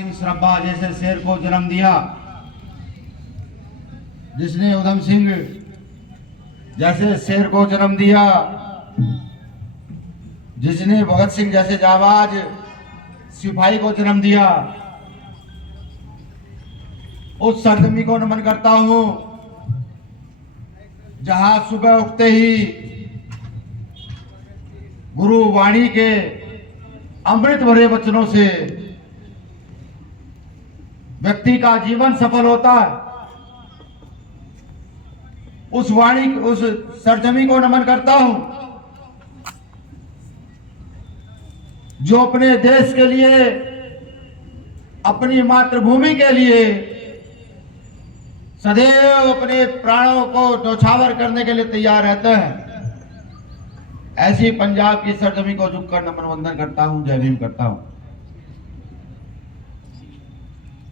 सिंह श्रब्बा जैसे शेर को जन्म दिया, जिसने उधम सिंह जैसे शेर को जन्म दिया, जिसने भगत सिंह जैसे जाबाज सिपाही को जन्म दिया, उस सरजमी को नमन करता हूं जहां सुबह उठते ही गुरु वाणी के अमृत भरे वचनों से व्यक्ति का जीवन सफल होता है। उस वाणी, उस सरजमी को नमन करता हूं जो अपने देश के लिए, अपनी मातृभूमि के लिए सदैव अपने प्राणों को न्यौछावर करने के लिए तैयार रहते हैं। ऐसी पंजाब की सरजमी को झुककर नमन वंदन करता हूं, जय भीम करता हूं।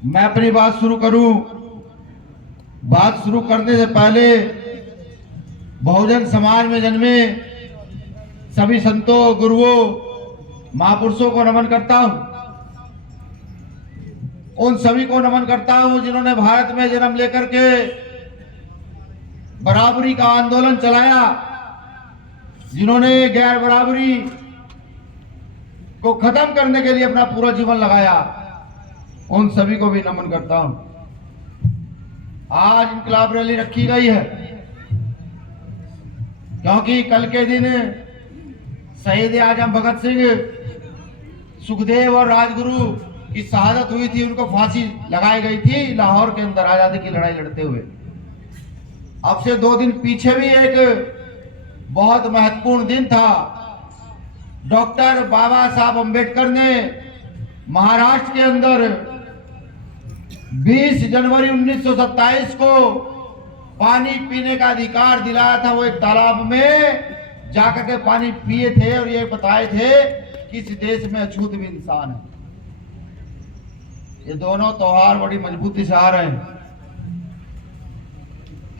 मैं अपनी बात शुरू करूं, बात शुरू करने से पहले बहुजन समाज में जन्मे सभी संतों, गुरुओं, महापुरुषों को नमन करता हूं। उन सभी को नमन करता हूं जिन्होंने भारत में जन्म लेकर के बराबरी का आंदोलन चलाया, जिन्होंने गैर बराबरी को खत्म करने के लिए अपना पूरा जीवन लगाया, उन सभी को भी नमन करता हूं। आज इंकलाब रैली रखी गई है क्योंकि कल के दिन शहीद आजम भगत सिंह, सुखदेव और राजगुरु की शहादत हुई थी। उनको फांसी लगाई गई थी लाहौर के अंदर आजादी की लड़ाई लड़ते हुए। अब से 2 दिन पीछे भी एक बहुत महत्वपूर्ण दिन था। डॉक्टर बाबा साहब अंबेडकर ने महाराष्ट्र के अंदर 20 जनवरी 1927 को पानी पीने का अधिकार दिलाया था। वो एक तालाब में जाकर के पानी पिए थे और ये बताए थे कि इस देश में अछूत भी इंसान है। ये दोनों त्योहार बड़ी मजबूती से आ रहे हैं।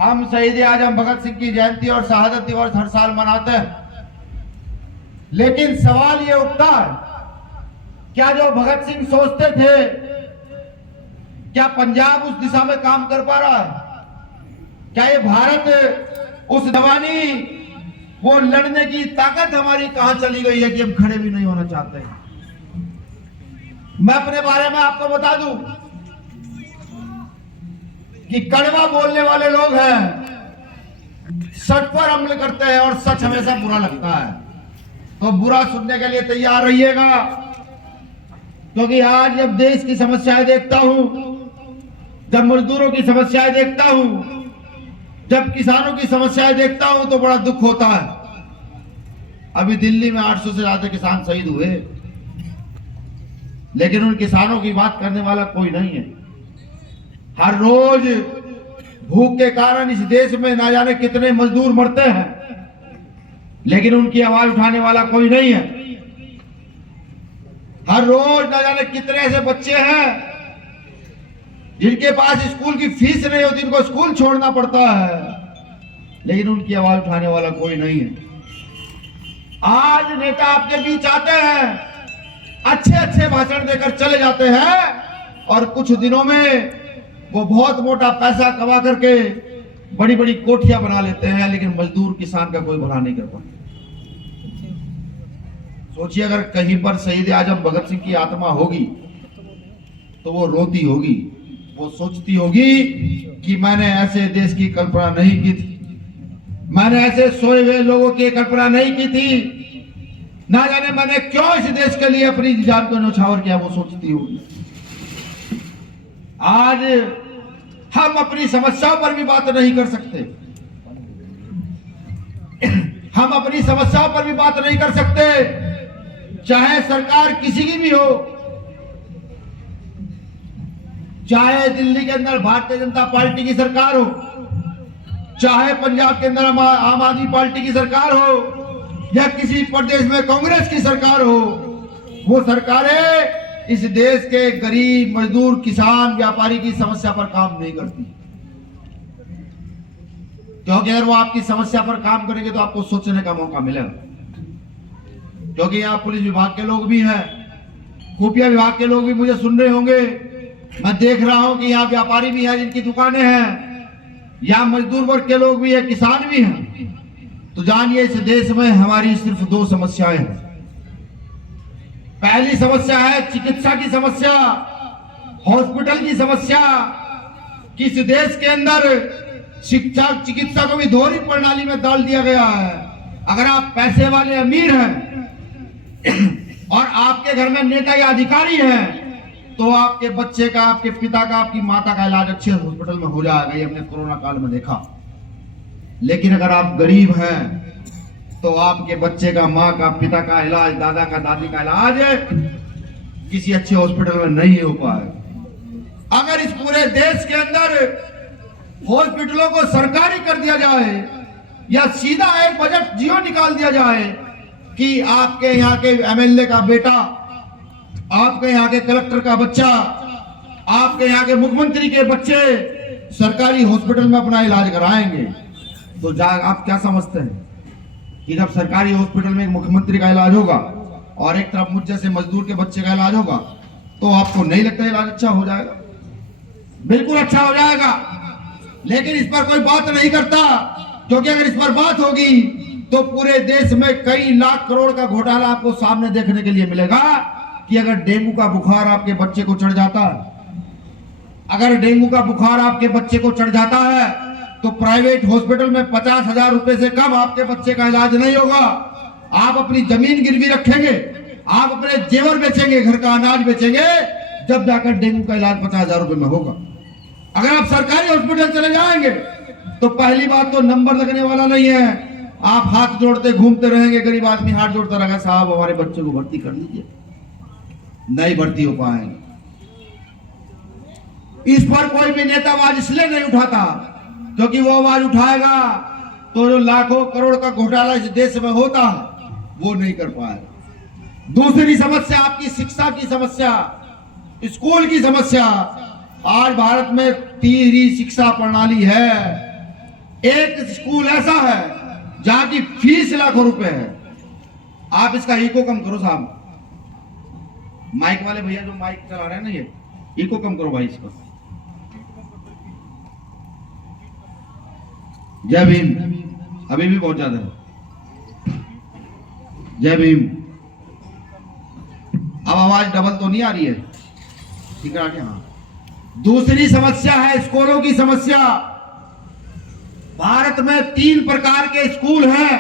हम शहीद आजम भगत सिंह की जयंती और शहादत दिवस हर साल मनाते हैं, लेकिन सवाल ये उठता है, क्या जो भगत सिंह सोचते थे, क्या पंजाब उस दिशा में काम कर पा रहा है? क्या ये भारत उस जवानी, वो लड़ने की ताकत हमारी कहां चली गई है कि हम खड़े भी नहीं होना चाहते हैं? मैं अपने बारे में आपको बता दूं कि कड़वा बोलने वाले लोग हैं, सच पर अमल करते हैं और सच हमेशा बुरा लगता है। तो बुरा सुनने के लिए तैयार रहिएगा, क्योंकि आज जब देश की समस्याएं देखता हूं, जब मजदूरों की समस्याएं देखता हूं, जब किसानों की समस्याएं देखता हूं तो बड़ा दुख होता है। अभी दिल्ली में 800 से ज्यादा किसान शहीद हुए, लेकिन उन किसानों की बात करने वाला कोई नहीं है। हर रोज भूख के कारण इस देश में ना जाने कितने मजदूर मरते हैं, लेकिन उनकी आवाज उठाने वाला कोई नहीं है। हर रोज ना जाने कितने ऐसे बच्चे हैं जिनके पास स्कूल की फीस नहीं होती, उनको स्कूल छोड़ना पड़ता है, लेकिन उनकी आवाज उठाने वाला कोई नहीं है। आज नेता आपके बीच आते हैं, अच्छे अच्छे भाषण देकर चले जाते हैं और कुछ दिनों में वो बहुत मोटा पैसा कमा करके बड़ी बड़ी कोठियां बना लेते हैं, लेकिन मजदूर किसान का कोई भला नहीं कर पाते। सोचिए, अगर कहीं पर शहीद आजम भगत सिंह की आत्मा होगी तो वो रोती होगी, वो सोचती होगी कि मैंने ऐसे देश की कल्पना नहीं की थी, मैंने ऐसे सोए हुए लोगों की कल्पना नहीं की थी, ना जाने मैंने क्यों इस देश के लिए अपनी जान को न्यौछावर किया, वो सोचती होगी। आज हम अपनी समस्याओं पर भी बात नहीं कर सकते, हम अपनी समस्याओं पर भी बात नहीं कर सकते, चाहे सरकार किसी की भी हो, चाहे दिल्ली के अंदर भारतीय जनता पार्टी की सरकार हो, चाहे पंजाब के अंदर आम आदमी पार्टी की सरकार हो, या किसी प्रदेश में कांग्रेस की सरकार हो। वो सरकारें इस देश के गरीब, मजदूर, किसान, व्यापारी की समस्या पर काम नहीं करती, क्योंकि अगर वो आपकी समस्या पर काम करेंगे तो आपको सोचने का मौका मिलेगा। क्योंकि यहाँ पुलिस विभाग के लोग भी हैं, खुफिया विभाग के लोग भी मुझे सुन रहे होंगे। मैं देख रहा हूं कि यहाँ व्यापारी भी हैं जिनकी दुकानें हैं, यहाँ मजदूर वर्ग के लोग भी हैं, किसान भी हैं। तो जानिए इस देश में हमारी सिर्फ दो समस्याएं हैं। पहली समस्या है चिकित्सा की समस्या, हॉस्पिटल की समस्या। किस देश के अंदर शिक्षा चिकित्सा को भी दोहरी प्रणाली में डाल दिया गया है। अगर आप पैसे वाले अमीर हैं और आपके घर में नेता या अधिकारी हैं तो आपके बच्चे का, आपके पिता का, आपकी माता का इलाज अच्छे हॉस्पिटल में हो जाएगा। ये हमने कोरोना काल में देखा। लेकिन अगर आप गरीब हैं तो आपके बच्चे का, माँ का, पिता का इलाज, दादा का, दादी का इलाज किसी अच्छे हॉस्पिटल में नहीं हो पाए। अगर इस पूरे देश के अंदर हॉस्पिटलों को सरकारी कर दिया जाए या सीधा एक बजट जियो निकाल दिया जाए कि आपके यहाँ के एमएलए का बेटा, आपके यहाँ के कलेक्टर का बच्चा, आपके यहाँ के मुख्यमंत्री के बच्चे सरकारी हॉस्पिटल में अपना इलाज कराएंगे, तो आप क्या समझते हैं कि जब सरकारी हॉस्पिटल में एक मुख्यमंत्री का इलाज होगा और एक तरफ मुझ जैसे मजदूर के बच्चे का इलाज होगा तो आपको नहीं लगता इलाज अच्छा हो जाएगा? बिल्कुल अच्छा हो जाएगा। लेकिन इस पर कोई बात नहीं करता, क्योंकि अगर इस पर बात होगी तो पूरे देश में कई लाख करोड़ का घोटाला आपको सामने देखने के लिए मिलेगा कि अगर डेंगू का बुखार आपके बच्चे को चढ़ जाता है, अगर डेंगू का बुखार आपके बच्चे को चढ़ जाता है तो प्राइवेट हॉस्पिटल में 50,000 रुपए से कम आपके बच्चे का इलाज नहीं होगा। आप अपनी जमीन गिरवी रखेंगे, आप अपने जेवर बेचेंगे, घर का अनाज बेचेंगे, जब जाकर डेंगू का इलाज 50,000 रुपए में होगा। अगर आप सरकारी हॉस्पिटल चले जाएंगे तो पहली बात तो नंबर लगने वाला नहीं है, आप हाथ जोड़ते घूमते रहेंगे। गरीब आदमी हाथ जोड़ता रहेगा, साहब हमारे बच्चे को भर्ती कर लीजिए, नहीं भर्ती हो पाएंगे। इस पर कोई भी नेता आवाज इसलिए नहीं उठाता क्योंकि वो आवाज उठाएगा तो जो लाखों करोड़ का घोटाला इस देश में होता है वो नहीं कर पाएगा। दूसरी समस्या आपकी शिक्षा की समस्या, स्कूल की समस्या। आज भारत में 3 शिक्षा प्रणाली है। एक स्कूल ऐसा है जहां की फीस लाखों रुपए है। आप इसका इको कम करो साहब, माइक वाले भैया जो माइक चला रहे हैं ना, ये इको कम करो भाई इसका। जय भीम। अभी भी बहुत ज्यादा है। जय भीम। अब आवाज डबल तो नहीं आ रही है? ठीक है। हाँ, दूसरी समस्या है स्कूलों की समस्या। भारत में 3 प्रकार के स्कूल हैं।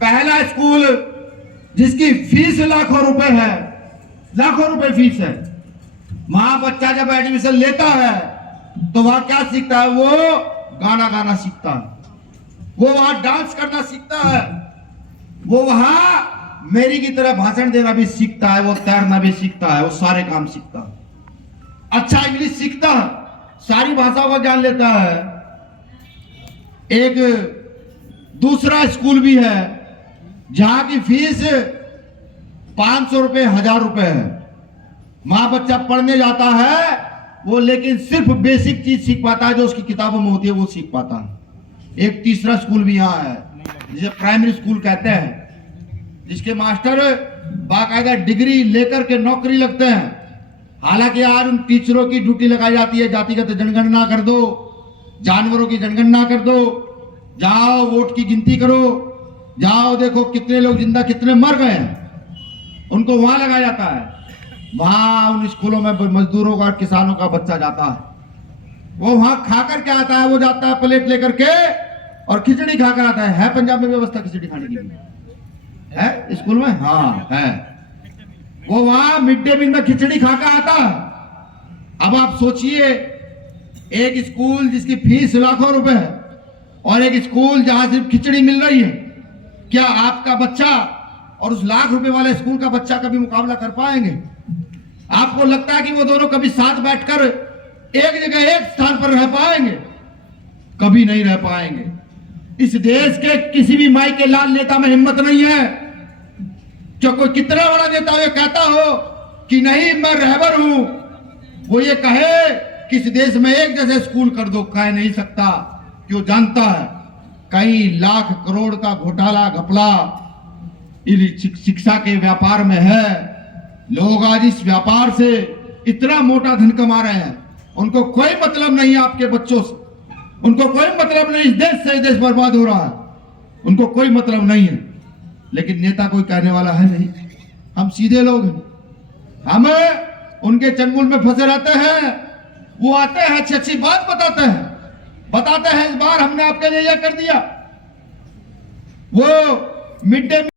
पहला स्कूल जिसकी फीस लाखों रुपए है, लाखों रुपए फीस है। वहां बच्चा जब एडमिशन लेता है तो वहां क्या सीखता है? वो गाना गाना सीखता है, वो वहां डांस करना सीखता है, वो वहां मेरी की तरह भाषण देना भी सीखता है, वो तैरना भी सीखता है, वो सारे काम सीखता है। अच्छा इंग्लिश सीखता है, सारी भाषाओं को जान लेता है। एक दूसरा स्कूल भी है जहां की फीस 500 रुपए, 1000 रुपए है। वहां बच्चा पढ़ने जाता है वो, लेकिन सिर्फ बेसिक चीज सीख पाता है जो उसकी किताबों में होती है, वो सीख पाता है। एक तीसरा स्कूल भी यहाँ है जिसे प्राइमरी स्कूल कहते हैं, जिसके मास्टर बाकायदा डिग्री लेकर के नौकरी लगते हैं। हालांकि आज उन टीचरों की ड्यूटी लगाई जाती है, जातिगत जनगणना कर दो, जानवरों की जनगणना कर दो, जाओ वोट की गिनती करो, जाओ देखो कितने लोग जिंदा कितने मर गए हैं, उनको वहां लगाया जाता है। वहां उन स्कूलों में मजदूरों का, किसानों का बच्चा जाता है, वो वहां खाकर के आता है, वो जाता है प्लेट लेकर के और खिचड़ी खाकर आता है। पंजाब में व्यवस्था खिचड़ी खाने की है स्कूल में? हाँ है। वो वहां मिड डे मील में खिचड़ी खाकर आता है। अब आप सोचिए, एक स्कूल जिसकी फीस लाखों रुपए है और एक स्कूल जहां सिर्फ खिचड़ी मिल रही है, क्या आपका बच्चा और उस लाख रुपए वाले स्कूल का बच्चा कभी मुकाबला कर पाएंगे? आपको लगता है कि वो दोनों कभी साथ बैठकर एक जगह एक स्थान पर रह पाएंगे? कभी नहीं रह पाएंगे। इस देश के किसी भी माई के लाल नेता में हिम्मत नहीं है जो कोई कितना बड़ा नेता हो ये कहता हो कि नहीं मैं रहबर हूं, वो ये कहे कि इस देश में एक जैसे स्कूल कर दो। कह नहीं सकता, क्यों? जानता है कई लाख करोड़ का घोटाला घपला शिक्षा के व्यापार में है। लोग आज इस व्यापार से इतना मोटा धन कमा रहे हैं, उनको कोई मतलब नहीं है आपके बच्चों से, उनको कोई मतलब नहीं इस देश से, देश बर्बाद हो रहा है, उनको कोई मतलब नहीं है। लेकिन नेता कोई कहने वाला है नहीं, हम सीधे लोग हैं, हम उनके चंगुल में फंसे रहते हैं। वो आते हैं, अच्छी अच्छी बात बताते हैं इस बार हमने आपके लिए यह कर दिया, वो मिड डे